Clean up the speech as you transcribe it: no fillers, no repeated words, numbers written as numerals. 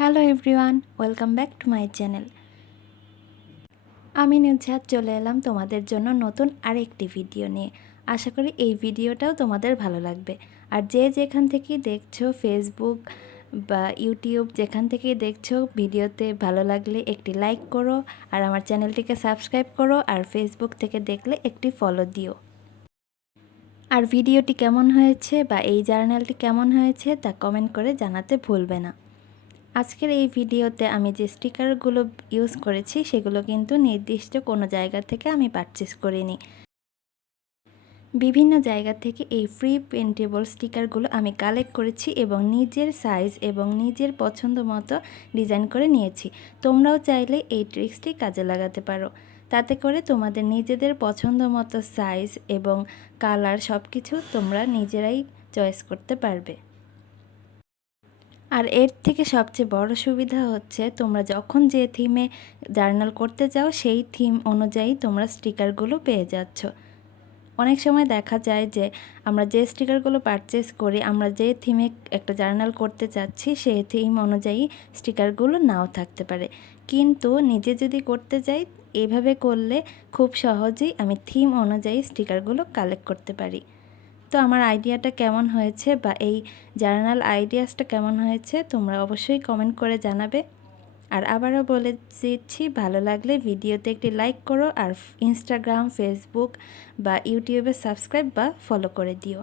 Hello everyone, welcome back to my channel. আমি নুজহাত চলে এলাম তোমাদের জন্য নতুন আরেকটি ভিডিও নিয়ে। আশা করি এই ভিডিওটাও তোমাদের ভালো লাগবে। আর যে যেখান থেকেই দেখছো, ফেসবুক বা ইউটিউব যেখান থেকেই দেখছো, ভিডিওতে ভালো লাগলে একটি লাইক করো আর আমার চ্যানেলটিকে সাবস্ক্রাইব করো। আর ফেসবুক থেকে দেখলে একটি ফলো দিও। আর ভিডিওটি কেমন হয়েছে বা এই জার্নালটি কেমন হয়েছে তা কমেন্ট করে জানাতে ভুলবে না। আজকের এই ভিডিওতে আমি যে স্টিকারগুলো ইউজ করেছি সেগুলো কিন্তু নির্দিষ্ট কোনো জায়গা থেকে আমি পারচেস করিনি। বিভিন্ন জায়গা থেকে এই ফ্রি প্রিন্টেবল স্টিকারগুলো আমি কালেক্ট করেছি এবং নিজের সাইজ এবং নিজের পছন্দ মতো ডিজাইন করে নিয়েছি। তোমরাও চাইলে এই ট্রিক্সটি কাজে লাগাতে পারো। তাতে করে তোমাদের নিজেদের পছন্দ মতো সাইজ এবং কালার সব কিছু তোমরা নিজেরাই চয়েস করতে পারবে। আর এর থেকে সবচেয়ে বড় সুবিধা হচ্ছে তোমরা যখন যে থিমে জার্নাল করতে যাও সেই থিম অনুযায়ী তোমরা স্টিকারগুলো পেয়ে যাচ্ছ। অনেক সময় দেখা যায় যে আমরা যে স্টিকারগুলো পারচেস করি, আমরা যে থিমে একটা জার্নাল করতে চাচ্ছি সেই থিম অনুযায়ী স্টিকারগুলো নাও থাকতে পারে। কিন্তু নিজে যদি করতে যাই, এভাবে করলে খুব সহজেই আমি থিম অনুযায়ী স্টিকারগুলো কালেক্ট করতে পারি। তো আমার আইডিয়াটা কেমন হয়েছে বা এই জার্নাল আইডিয়াসটা কেমন হয়েছে তোমরা অবশ্যই কমেন্ট করে জানাবে। আর আবারও বলে দিচ্ছি, ভালো লাগলে ভিডিওতে একটি লাইক করো আর ইনস্টাগ্রাম, ফেসবুক বা ইউটিউবে সাবস্ক্রাইব বা ফলো করে দিও।